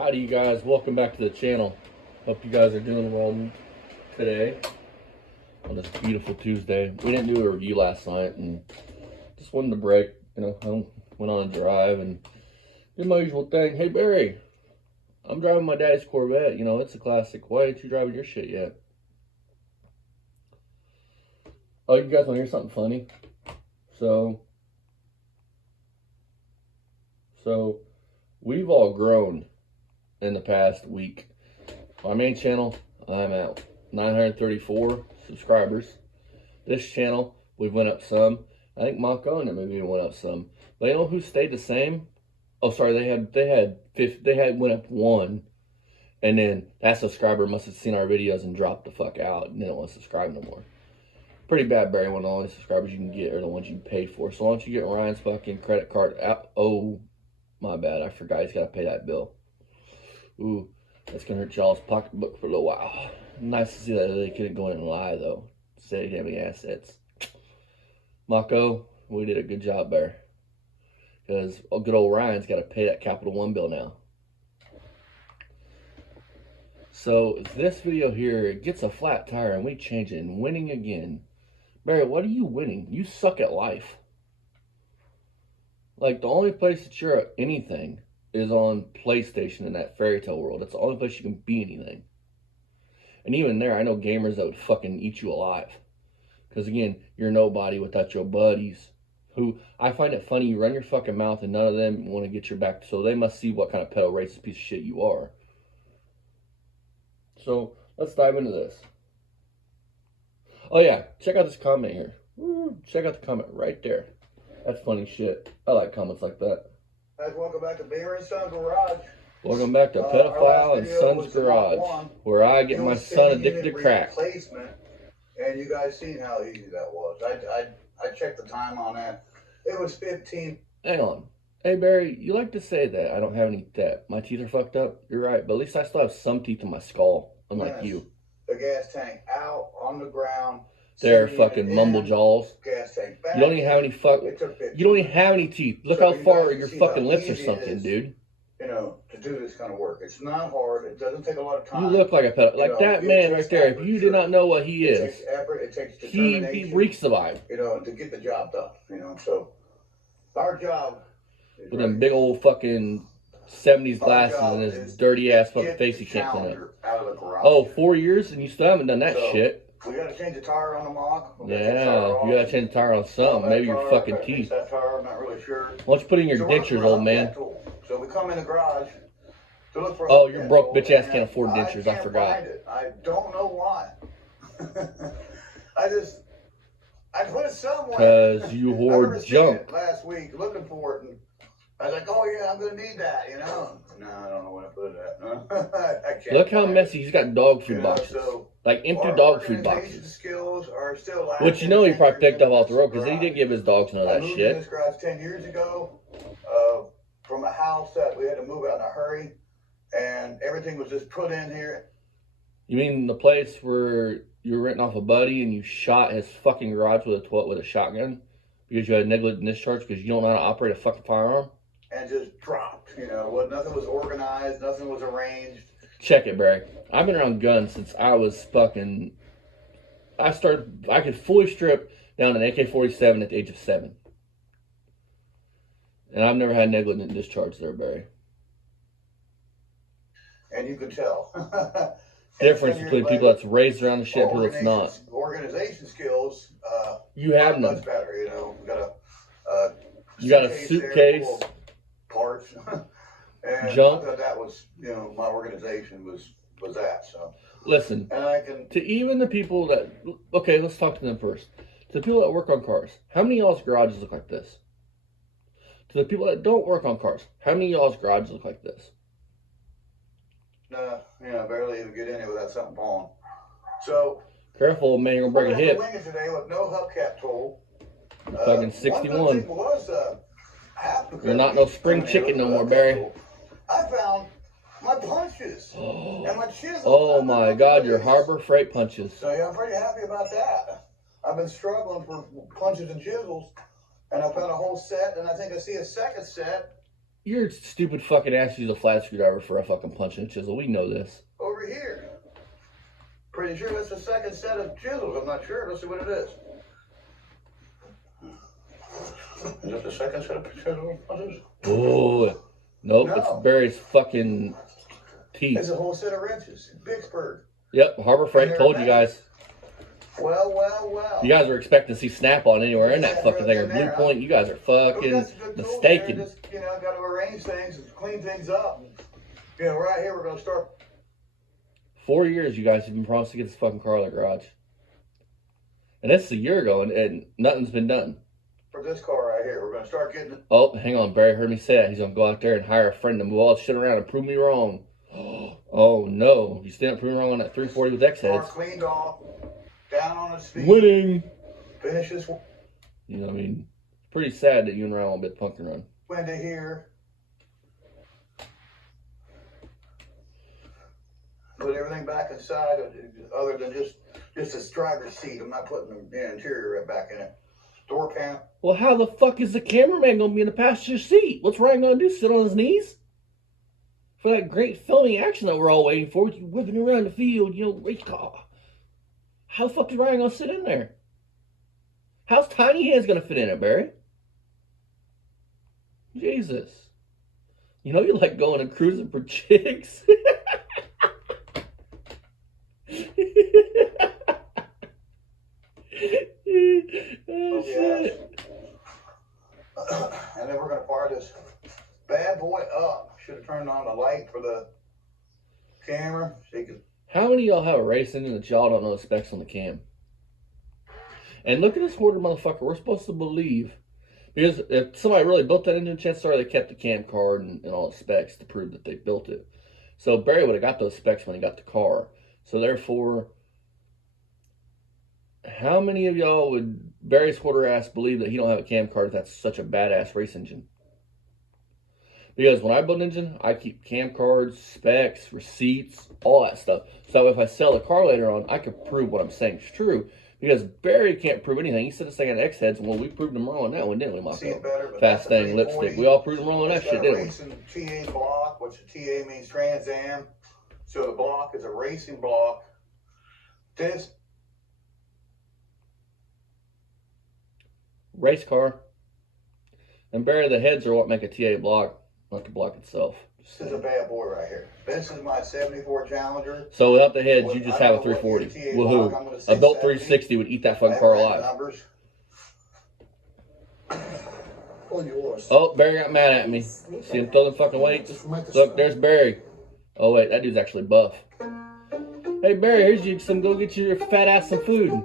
Howdy, you guys. Welcome back to the channel. Hope you guys are doing well today on this beautiful Tuesday. We didn't do a review last night and just wanted to break. I went on a drive and did my usual thing. Hey, Barry, I'm driving my dad's Corvette. It's a classic. Why aren't you driving your shit yet? Oh, you guys want to hear something funny? So we've all grown in the past week. My main channel, I'm at 934 subscribers. This channel, we've went up some. I think Mako and maybe went up some. But you know who stayed the same? Oh, sorry, they had went up one, and then that subscriber must have seen our videos and dropped the fuck out and didn't want to subscribe no more. Pretty bad, Barry. One of the only subscribers you can get are the ones you pay for. So why don't you get Ryan's fucking credit card out? Oh, my bad. I forgot he's got to pay that bill. Ooh, that's going to hurt y'all's pocketbook for a little while. Nice to see that they couldn't go in and lie, though. Say he didn't have any assets. Mako, we did a good job there. Because good old Ryan's got to pay that Capital One bill now. So this video here gets a flat tire and we change it and winning again. Barry, what are you winning? You suck at life. Like, the only place that you're at anything is on PlayStation in that fairy tale world. That's the only place you can be anything. And even there, I know gamers that would fucking eat you alive. Because again, you're nobody without your buddies. Who, I find it funny, you run your fucking mouth and none of them want to get your back. So they must see what kind of pedo racist piece of shit you are. So, let's dive into this. Oh yeah, check out this comment here. Check out the comment right there. That's funny shit. I like comments like that. Guys, welcome back to Beer and Son Garage. Welcome back to Pedophile and Son's Garage, where I get my son addicted to crack. And you guys seen how easy that was. I checked the time on that. It was 15. Hang on. Hey, Barry, you like to say that I don't have any teeth. My teeth are fucked up. You're right, but at least I still have some teeth in my skull, unlike you. The gas tank out on the ground. They're fucking mumble jaws. Gas tank back. You don't even have any you don't even have any teeth. Look how far your fucking lips are sunken, dude. To do this kind of work. It's not hard. It doesn't take a lot of time. You look like a pedo. Like that man right there. If you do not know what he is, it takes effort. It takes determination. He reeks the vibe. To get the job done. So our job. With them big old fucking 70s glasses and his dirty ass fucking face he can't clean up. Oh, 4 years and you still haven't done that shit. We gotta change the tire on the Mach. Yeah, you gotta change the tire on something. Maybe your fucking teeth. That tire, I'm not really sure. Why don't you put in your dentures, old man? So we come in the garage to look for. Oh, your broke bitch ass can't afford dentures. I forgot. I don't know why. I put it somewhere. Because you hoard junk. Last week, looking for it, and I was like, "Oh yeah, I'm gonna need that," No, I don't know where to put it at. Look how messy he's got dog food boxes. Like empty dog food boxes. Skills are still which he probably picked up off the road because he didn't give his dogs none of that shit. I moved in this garage 10 years ago from a house that we had to move out in a hurry, and everything was just put in here. You mean the place where you were renting off a buddy and you shot his fucking garage with a shotgun because you had negligent discharge because you don't know how to operate a fucking firearm? And just dropped, nothing was organized, nothing was arranged. Check it, Barry. I've been around guns since I was fucking... I could fully strip down an AK-47 at the age of 7. And I've never had negligent discharge there, Barry. And you could tell. Difference between people that's raised around the shit and people that's not. Organization skills. You have none. Much better, You got a suitcase. Parts. And junk. I thought that was, my organization was that, so. Listen, and to even the people that, okay, let's talk to them first. To the people that work on cars, how many of y'all's garages look like this? To the people that don't work on cars, how many of y'all's garages look like this? Barely even get in it without something falling. So. Careful, man, you're going to break a hip. We're winging today with no hubcap tool. Fucking 61. You're not no spring chicken no more, Barry. I found my punches and my chisels. Oh my God, your Harbor Freight punches. So yeah, I'm pretty happy about that. I've been struggling for punches and chisels, and I found a whole set, and I think I see a second set Your stupid fucking ass used a flat screwdriver for a fucking punch and chisel. We know this. Over here. Pretty sure that's the second set of chisels. I'm not sure. Let's see what it is. Is that the second set of chisels? Oh, nope. No. It's Barry's fucking teeth. It's a whole set of wrenches. Vicksburg. Yep, Harbor Freight told you guys. Well, well, well. You guys were expecting to see Snap-on anywhere in that fucking thing or Blue Point. You guys are fucking mistaken. Just, got to arrange things and clean things up. Right here we're going to start. 4 years you guys have been promised to get this fucking car out of the garage. And this is a year ago and nothing's been done. For this car right here, we're going to start getting it. Oh, hang on. Barry heard me say that. He's going to go out there and hire a friend to move all this shit around and prove me wrong. Oh, no. You still not proving wrong on that 340 with X-heads. Car cleaned off. Down on its feet. Winning. Finish this. You know what I mean? It's pretty sad that you and Ryan won't be at the pumpkin run. Window here. Put everything back inside, other than just this driver's seat. I'm not putting the interior right back in it. Door panel. Well, how the fuck is the cameraman going to be in the passenger seat? What's Ryan going to do? Sit on his knees? For that great filming action that we're all waiting for, with you whipping around the field, race car. How the fuck is Ryan going to sit in there? How's tiny hands going to fit in it, Barry? Jesus. You like going and cruising for chicks. Oh, shit. And then we're going to fire this bad boy up. Should have turned on the light for the camera so you could. How many of y'all have a race engine that y'all don't know the specs on the cam? And look at this hoarder motherfucker. We're supposed to believe, because if somebody really built that engine, chances are they kept the cam card and all the specs to prove that they built it. So Barry would have got those specs when he got the car. So therefore, how many of y'all would Barry's hoarder ass believe that he don't have a cam card if that's such a badass race engine? Because when I build an engine, I keep cam cards, specs, receipts, all that stuff. So if I sell the car later on, I can prove what I'm saying is true. Because Barry can't prove anything. He said this thing had X-heads, and well, we proved him wrong on that one, didn't we, Marco? Fast thing, lipstick. We all proved him wrong on that shit, didn't we? TA block, which the TA means Trans Am. So the block is a racing block. This race car. And Barry, the heads are what make a TA block. Not the block itself. This is a bad boy right here. This is my 74 Challenger. So without the heads, you just have a 340. Woohoo. A built 360 would eat that fucking car alive. Oh, Barry got mad at me. See him throw them fucking weights? Look, there's Barry. Oh, wait, that dude's actually buff. Hey, Barry, here's you. Go get your fat ass some food.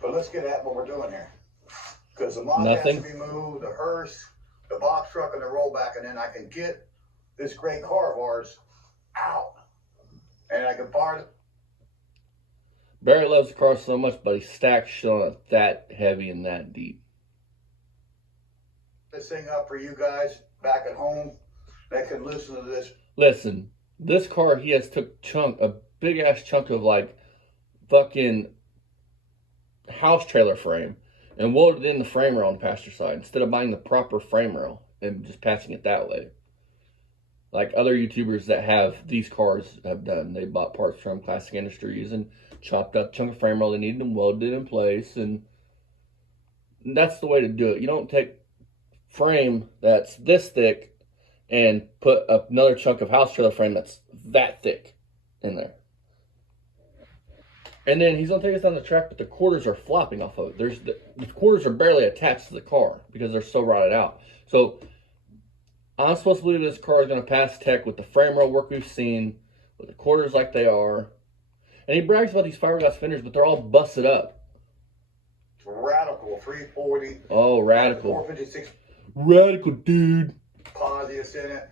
But let's get at what we're doing here. Because the mod has to be moved, the hearse, the box truck, and the rollback, and then I can get this great car of ours out. And I can fire it. Barry loves the car so much, but he stacks shit on it that heavy and that deep. This thing up for you guys back at home that can listen to this. Listen, this car, he has took a big ass chunk of like fucking house trailer frame and welded in the frame rail on the passenger side instead of buying the proper frame rail and just patching it that way. Like other YouTubers that have these cars have done. They bought parts from Classic Industries and chopped up a chunk of frame rail they needed and welded it in place. And that's the way to do it. You don't take frame that's this thick and put another chunk of house trailer frame that's that thick in there. And then he's going to take us down the track, but the quarters are flopping off of it. The quarters are barely attached to the car because they're so rotted out. So I'm supposed to believe this car is going to pass tech with the frame rail work we've seen, with the quarters like they are. And he brags about these fiberglass fenders, but they're all busted up. It's radical 340. Oh, radical. 456. Radical, dude. Positives in it.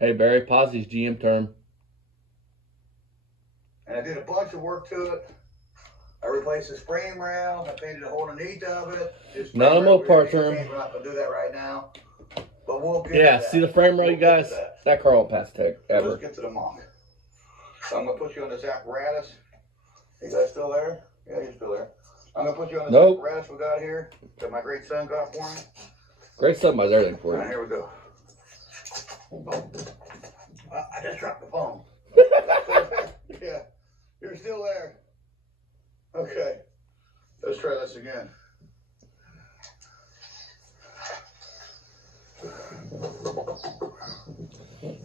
Hey, Barry, positive's GM term. And I did a bunch of work to it. I replaced the frame rail. I painted a hole underneath of it. Not a Mopar term. We're not going to do that right now. But we'll get Yeah, to that. see the frame rail, you guys? That car won't pass tech, ever. Let's get to the monk. So I'm going to put you on this apparatus. You guys still there? Yeah, you're still there. I'm gonna put you on this Nope. apparatus we got here that my great son got for me. Great son buys everything for All right, you. here we go. I just dropped the phone. Yeah, you're still there. Okay, let's try this again.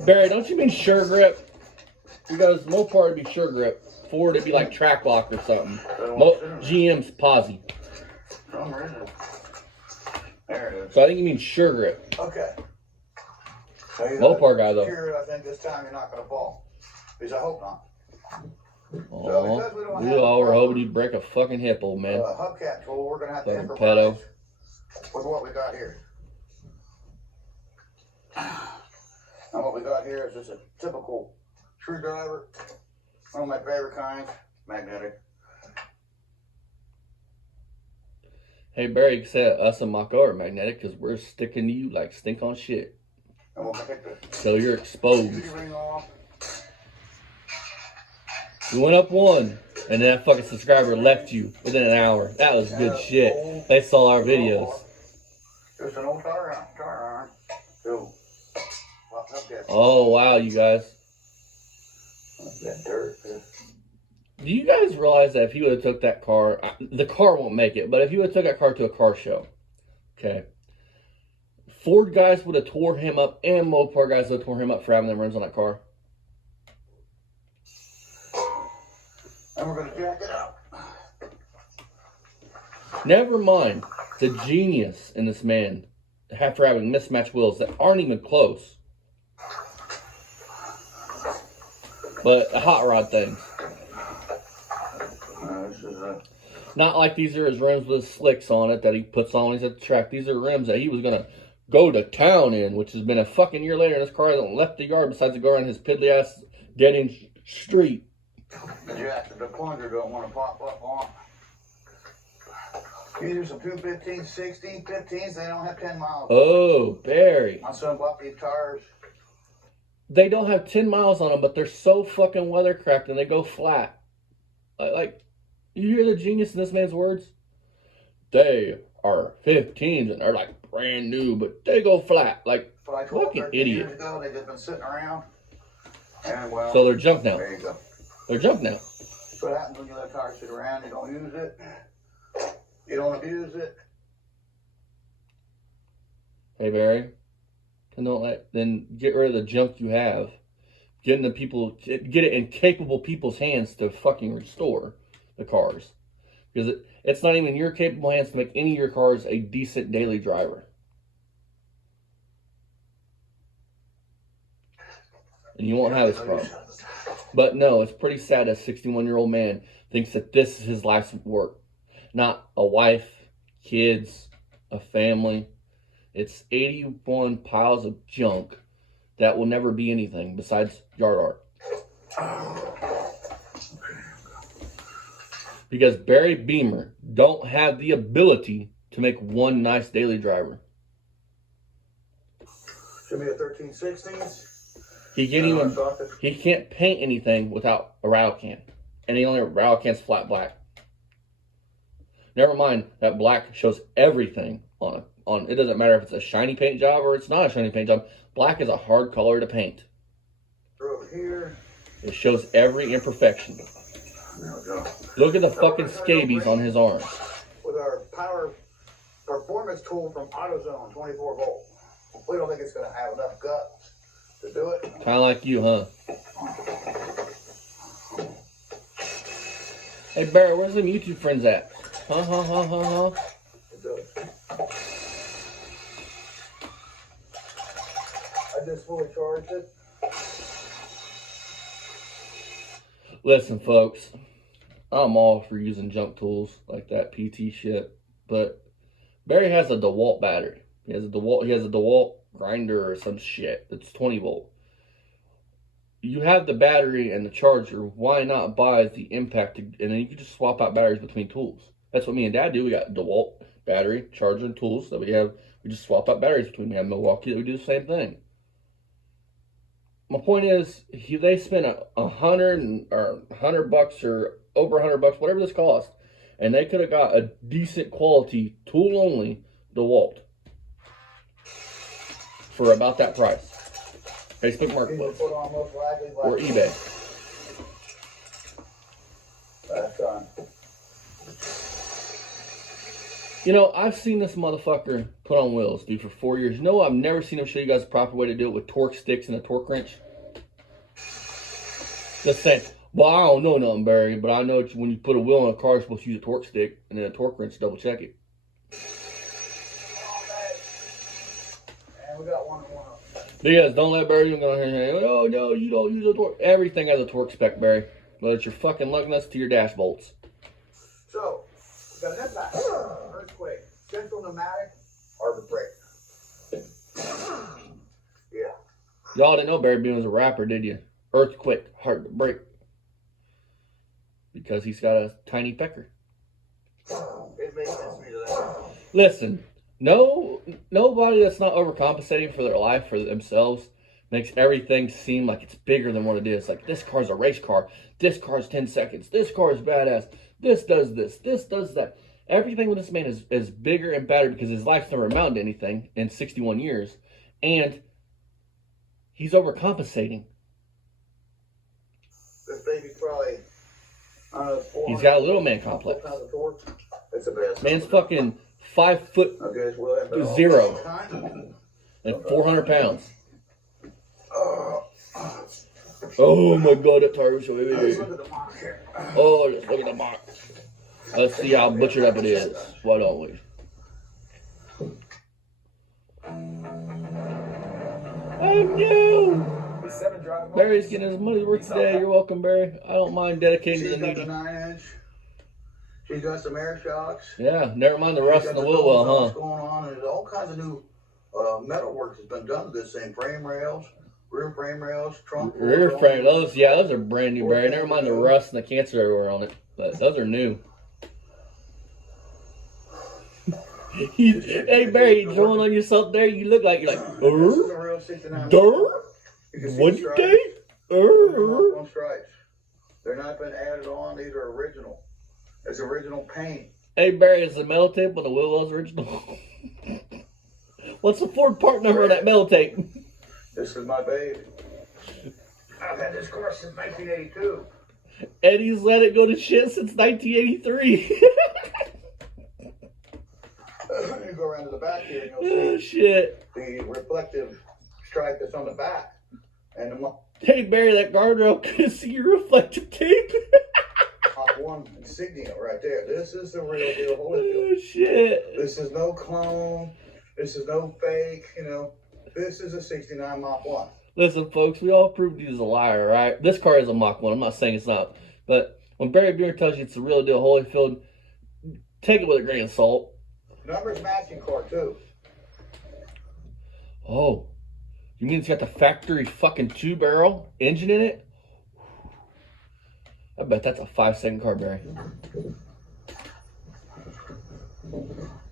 Barry, don't you mean sure grip? Because Mopar would be sure grip. Ford would be like track lock or something. GM's Posi. There it is. So I think you mean sure grip. Okay. Mopar guy though. I think this time you're not gonna fall. Because I hope not. Oh, we all were hoping you'd break a fucking hip, old man. Hubcap tool, we're gonna have to Fucking improvise pedo. with what we got here. And what we got here is just a typical screwdriver. One of my favorite kinds, magnetic. Hey Barry said us and Mako are magnetic because we're sticking to you like stink on shit. And we'll take the So you're exposed. beauty ring off. You went up one, and then that fucking subscriber left you within an hour. That was good shit. They saw our videos. Just an old tire iron. So, hubcap. Oh wow, you guys. That dirt. Do you guys realize that if he would have took that car, the car won't make it, but if he would have took that car to a car show, okay, Ford guys would have tore him up and Mopar guys would have tore him up for having them rims on that car. And we're going to jack it up. Never mind the genius in this man for having mismatched wheels that aren't even close. But hot rod things. This is Not like these are his rims with slicks on it that he puts on when he's at the track. These are rims that he was going to go to town in, which has been a fucking year later, and this car hasn't left the yard besides to go around his piddly ass dead end street. the jack, the plunger don't want to pop up on. These are some 215, 60, 15s, they don't have 10 miles. Oh, Barry. My son bought these tires. They don't have 10 miles on them, but they're so fucking weather cracked and they go flat. Like, you hear the genius in this man's words? They are 15s and they're like brand new, but they go flat. Like, But I told fucking 13 idiot. years ago, they've just been sitting around. And well, So they're junk now. there you go. They're junk now. That's what happens when you let tires sit around. You don't use it. You don't abuse it. Hey, Barry. Then get rid of the junk you have. Get it in capable people's hands to fucking restore the cars. Because it's not even in your capable hands to make any of your cars a decent daily driver. And you won't have this problem. But no, it's pretty sad that a 61-year-old man thinks that this is his life's work. Not a wife, kids, a family. It's 81 piles of junk that will never be anything besides yard art. Because Barry Beamer don't have the ability to make one nice daily driver. Should be a 1360s. He can't paint anything without a rattle can. And the only rattle can's flat black. Never mind that black shows everything on it doesn't matter if it's a shiny paint job or it's not a shiny paint job. Black is a hard color to paint. Over here. It shows every imperfection. There we go. Look at the fucking scabies on his arms. With our power performance tool from AutoZone, 24 volt. We don't think it's going to have enough guts to do it. Kind of like you, huh? Hey, Barry, where's them YouTube friends at? Huh? It does. I just fully charged it. Listen, folks, I'm all for using junk tools like that PT shit, but Barry has a DeWalt battery. He has a DeWalt grinder or some shit that's 20 volt. You have the battery and the charger. Why not buy the impact? And then you can just swap out batteries between tools. That's what me and Dad do. We got DeWalt battery, charger, and tools that we have. We just swap out batteries between. We have Milwaukee that we do the same thing. My point is, they spent $100 or over $100, whatever this cost, and they could have got a decent quality tool only DeWalt for about that price. Facebook Marketplace or eBay. That's done. You know, I've seen this motherfucker put on wheels, dude, for 4 years. You know, I've never seen him show you guys the proper way to do it with torque sticks and a torque wrench. Just saying. Well, I don't know nothing, Barry, but I know when you put a wheel on a car, you're supposed to use a torque stick and then a torque wrench to double check it. And we got one. Because don't let Barry go here and say, oh, no, you don't use a torque. Everything has a torque spec, Barry. Whether it's your fucking lug nuts to your dash bolts. So, we got an impact, earthquake, central pneumatic, harbor brake. Yeah. Y'all didn't know Barry Bean was a rapper, did you? Earthquake, hard to break. Because he's got a tiny pecker. It makes sense to me to that. Listen, nobody that's not overcompensating for their life, for themselves, makes everything seem like it's bigger than what it is. Like, this car's a race car. This car's 10 seconds. This car is badass. This does this. This does that. Everything with this man is bigger and better because his life's never amounted to anything in 61 years. And he's overcompensating. This baby's probably, I don't know, He's got a little man complex. It's the best. Man's fucking 5'0" Okay, well, 0 and 400 pounds. Oh my god, that tire was so heavy. Let's look at the mock here. Oh, let's look at the mock. Let's see how butchered up it is. Why don't we? Oh no! Barry's getting his money's worth today. You're welcome, Barry. I don't mind dedicating to the She's got needy. the 9-inch. She's got some air shocks. Yeah, never mind the rust in the wheel well, What's huh? going on? And there's all kinds of new metal work that's been done to this thing. Frame rails, rear frame rails, trunk. Rear frame, those are brand new, Barry. Never mind the rust and the cancer everywhere on it. But those are new. Hey Barry, you drawing on yourself there? You look like you're like, This is a real 69. What'd you say? On stripes. They're not been added on. These are original. It's original paint. Hey Barry, is the metal tape on the wheel wells original? What's the Ford part number of that metal tape? This is my baby. I've had this car since 1982. Eddie's let it go to shit since 1983. You go around to the back here and Oh you'll see shit. the reflective stripe that's on the back. And the Hey Barry, that guardrail couldn't see your reflective tape. Mach 1 insignia right there. This is the real deal Holyfield. Oh shit. This is no clone. This is no fake, you know. This is a 69 Mach 1. Listen, folks, we all proved he's a liar, right? This car is a Mach 1. I'm not saying it's not. But when Barry Beer tells you it's the real deal Holyfield, take it with a grain of salt. Numbers matching car, too. Oh, you mean it's got the factory fucking 2-barrel engine in it? I bet that's a 5-second car, Barry.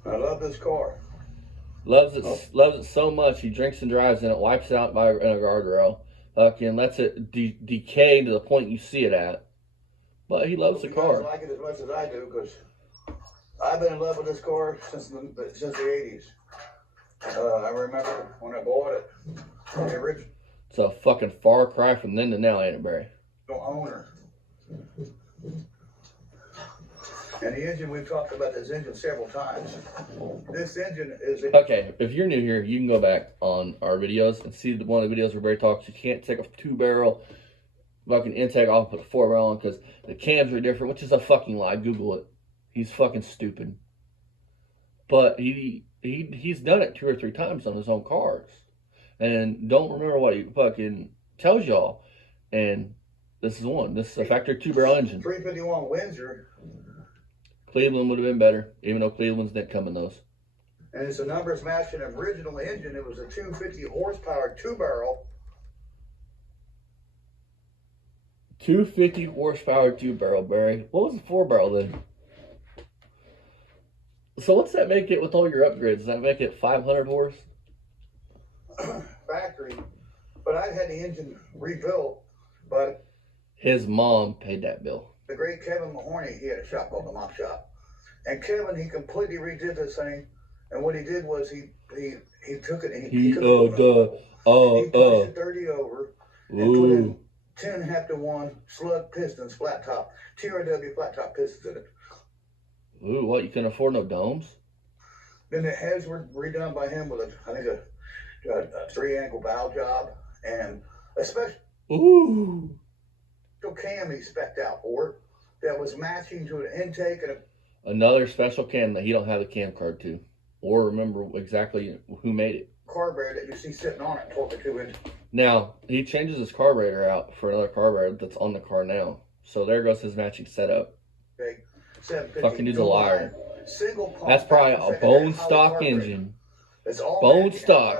I love this car. Loves it so much. He drinks and drives in it, wipes it out in a guardrail, fucking lets it decay to the point you see it at. But he loves the car. You guys like it as much as I do, because I've been in love with this car since the 80s. I remember when I bought it, the original It's a fucking far cry from then to now, ain't it, Barry? owner. And the engine, we've talked about this engine several times. This engine is a Okay, if you're new here, you can go back on our videos and see one of the videos where Barry talks. You can't take a 2-barrel fucking intake off, put a 4-barrel on because the cams are different, which is a fucking lie. Google it. He's fucking stupid. But he's done it 2 or 3 times on his own cars. And don't remember what he fucking tells y'all. And this is one. This is a factory 2-barrel engine. 351 Windsor. Cleveland would have been better, even though Cleveland's didn't come in those. And it's a numbers matching original engine. It was a 250 horsepower 2-barrel. 250 horsepower 2-barrel, Barry. What was the 4-barrel then? So what's that make it with all your upgrades? Does that make it 500 horse? Factory. But I had the engine rebuilt, but His mom paid that bill. the great Kevin Mahoney, he had a shop called the Mop Shop. And Kevin, he completely redid this thing. And what he did was he took it and He pushed it 30 over and put in 10-1 slug pistons, flat top, TRW flat top pistons in it. Ooh, what? You couldn't afford no domes? Then the heads were redone by him with a 3-angle valve job and a special cam he spec'd out for it that was matching to an intake and another special cam that he don't have the cam card to, or remember exactly who made it. Carburetor that you see sitting on it, 12-2 inch. Now he changes his carburetor out for another carburetor that's on the car now. So there goes his matching setup. Okay. Fucking dude's a liar. Single pump. That's probably a bone stock engine. It's all bone stock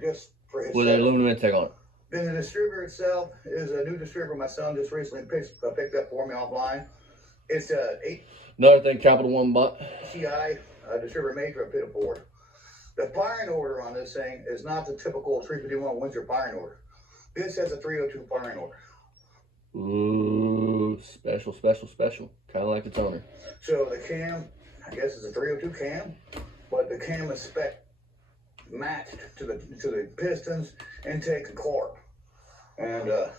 just for his with an aluminum intake on it. Then the distributor itself is a new distributor my son just recently picked up for me offline. It's a 8 Another thing, Capital One bought. CI distributor major I picked for. The firing order on this thing is not the typical 351 Windsor firing order. This has a 302 firing order. Ooh, special. Kind of like its owner. So the cam, I guess it's a 302 cam, but the cam is spec matched to the pistons, intake, and carb. And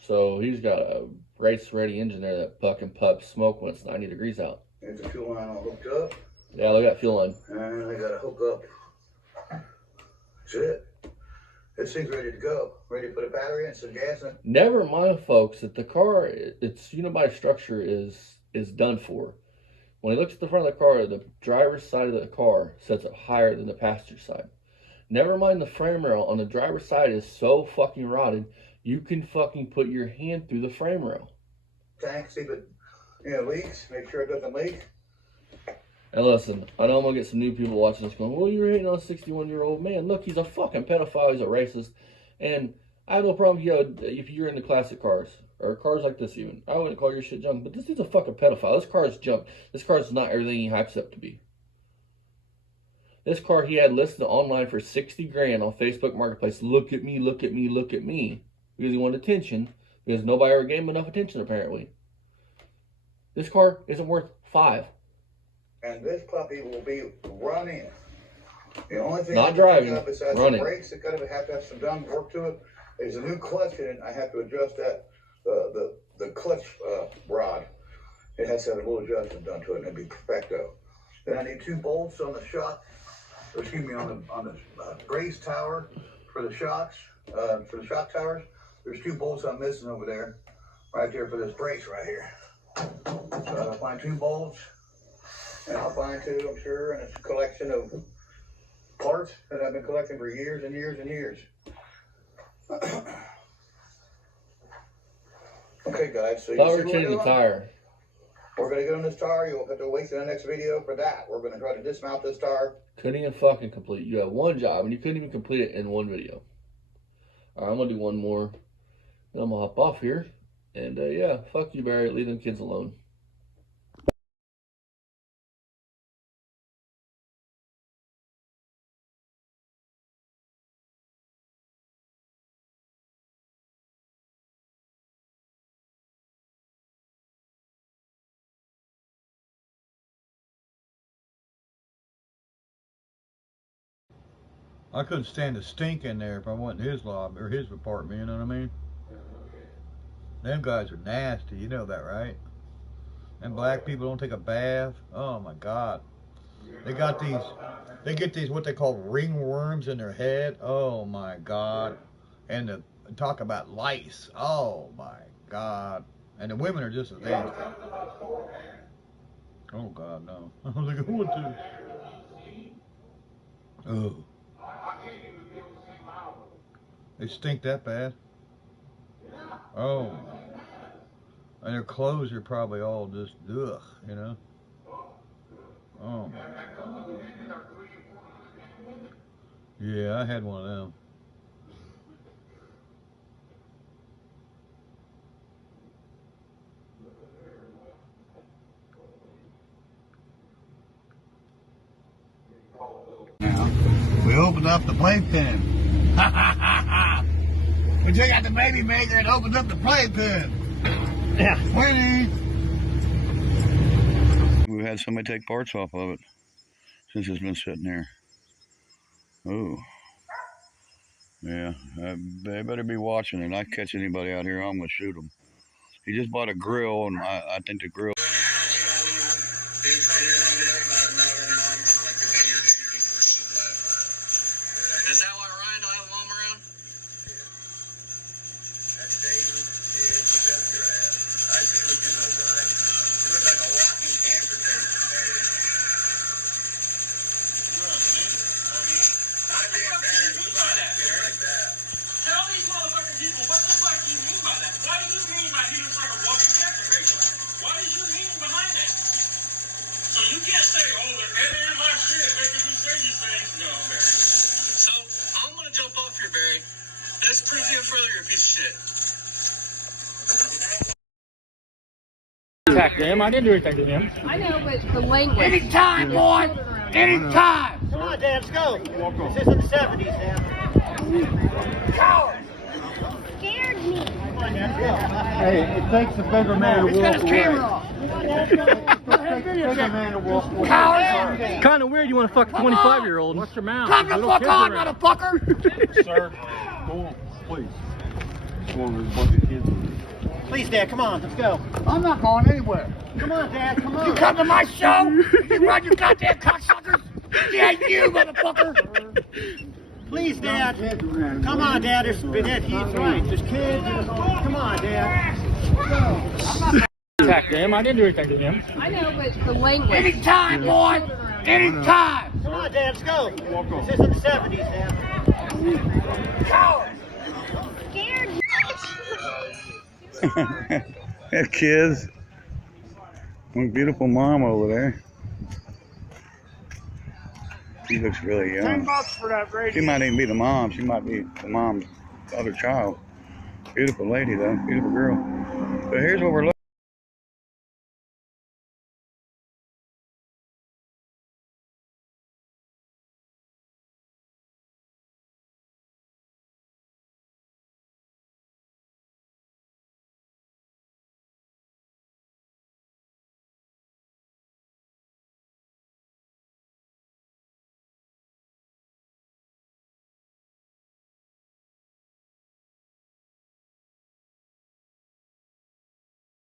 so he's got a race-ready engine there that fucking puffs smoke when it's 90 degrees out. there's a fuel line all hooked up. Yeah, look at that fuel line. And I got to hook up. That's it. This thing's ready to go. Ready to put a battery in, some gas in. Never mind, folks, that the car, its unibody structure is done for. When he looks at the front of the car, the driver's side of the car sets up higher than the passenger side. Never mind the frame rail on the driver's side is so fucking rotted, you can fucking put your hand through the frame rail. Tank, see if it leaks, make sure it doesn't leak. And listen, I know I'm going to get some new people watching this going, well, you're hating on a 61-year-old man. Look, he's a fucking pedophile. He's a racist. And I have no problem if you're into classic cars, or cars like this even. I wouldn't call your shit junk, but this dude's a fucking pedophile. This car is junk. This car is not everything he hypes up to be. This car he had listed online for 60 grand on Facebook Marketplace. Look at me, look at me, look at me. Because he wanted attention. Because nobody ever gave him enough attention, apparently. This car isn't worth $5. And this puppy will be running. The only thing not driving, besides running. The brakes, it have to have some done work to it. There's a new clutch in it. I have to adjust that the clutch rod. It has to have a little adjustment done to it, and it'll be perfecto. Then I need 2 bolts on the shock. Excuse me, on the brace tower for the shocks, for the shock towers. There's 2 bolts I'm missing over there, right there for this brace right here. So I'll find 2 bolts. And I'll find 2, I'm sure, and it's a collection of parts that I've been collecting for years and years and years. Okay, guys, so you see We're what changing the tire. We're going to get on this tire. You'll have to wait till the next video for that. We're going to try to dismount this tire. Couldn't even fucking complete. You have one job, and you couldn't even complete it in one video. All right, I'm going to do one more. Then I'm going to hop off here. And, yeah, fuck you, Barry. Leave them kids alone. I couldn't stand the stink in there if I went in his lobby or his apartment, you know what I mean? Them guys are nasty, you know that, right? And black people don't take a bath. Oh my God. They get these what they call ringworms in their head. Oh my God. And talk about lice. Oh my God. And the women are just as nasty. Oh God, no. I was like, what the? Oh. They stink that bad? Oh. And their clothes are probably all just, ugh, you know? Oh my God. Yeah, I had one of them. Now, we opened up the playpen. We took out the baby maker and opened up the playpen. Yeah. Winnie! we've had somebody take parts off of it since it's been sitting here. Oh. Yeah, they better be watching it. I catch anybody out here, I'm going to shoot them. He just bought a grill, and I think the grill... Is that why Ryan don't have a mom around? That's David. Yeah, it's just your ass. I see what you know, Brian. You look like a walking amputation, David. Well, I mean, I'd be embarrassed about that, like that. Tell these motherfucking people, what the fuck do you mean by that? What do you mean by he looks like a walking amputation? What is your meaning behind that? So you can't say, oh, they're editing my shit, making me say these things. No, Barry. So, I'm gonna jump off here, Barry. This proves even further you're a piece of shit. Attacked him. I didn't do anything to him. I know, but the language. Anytime, boy! Anytime! Come on, Dad, let's go. This is in the 70s, Dad. Coward! Scared me. Come on, Dad, let's go. Hey, it takes a bigger man to He's walk got his away. camera off. Bigger man to walk away. Coward! Kind of weird you want to fuck a 25-year-old. What's your mouth? Come the fuck on, motherfucker! Sir, go on, please. Go on, there's a bunch of kids in here. Please, Dad, come on, let's go. I'm not going anywhere. Come on, Dad, come on. You come to my show, you run your goddamn cocksuckers. Yeah, you motherfucker. Please, Dad. Come on, Dad. He's right. There's kids. Come on, Dad. Attacked him. I didn't do anything to him. I know, but the language. Anytime, boy! Anytime! Come on, Dad, let's go. This is in the 70s, Dad. Coward! Scared me. That kids. One beautiful mom over there. She looks really young. $10 for that radio. She might even be the mom. She might be the mom's other child. Beautiful lady, though. Beautiful girl. So here's what we're looking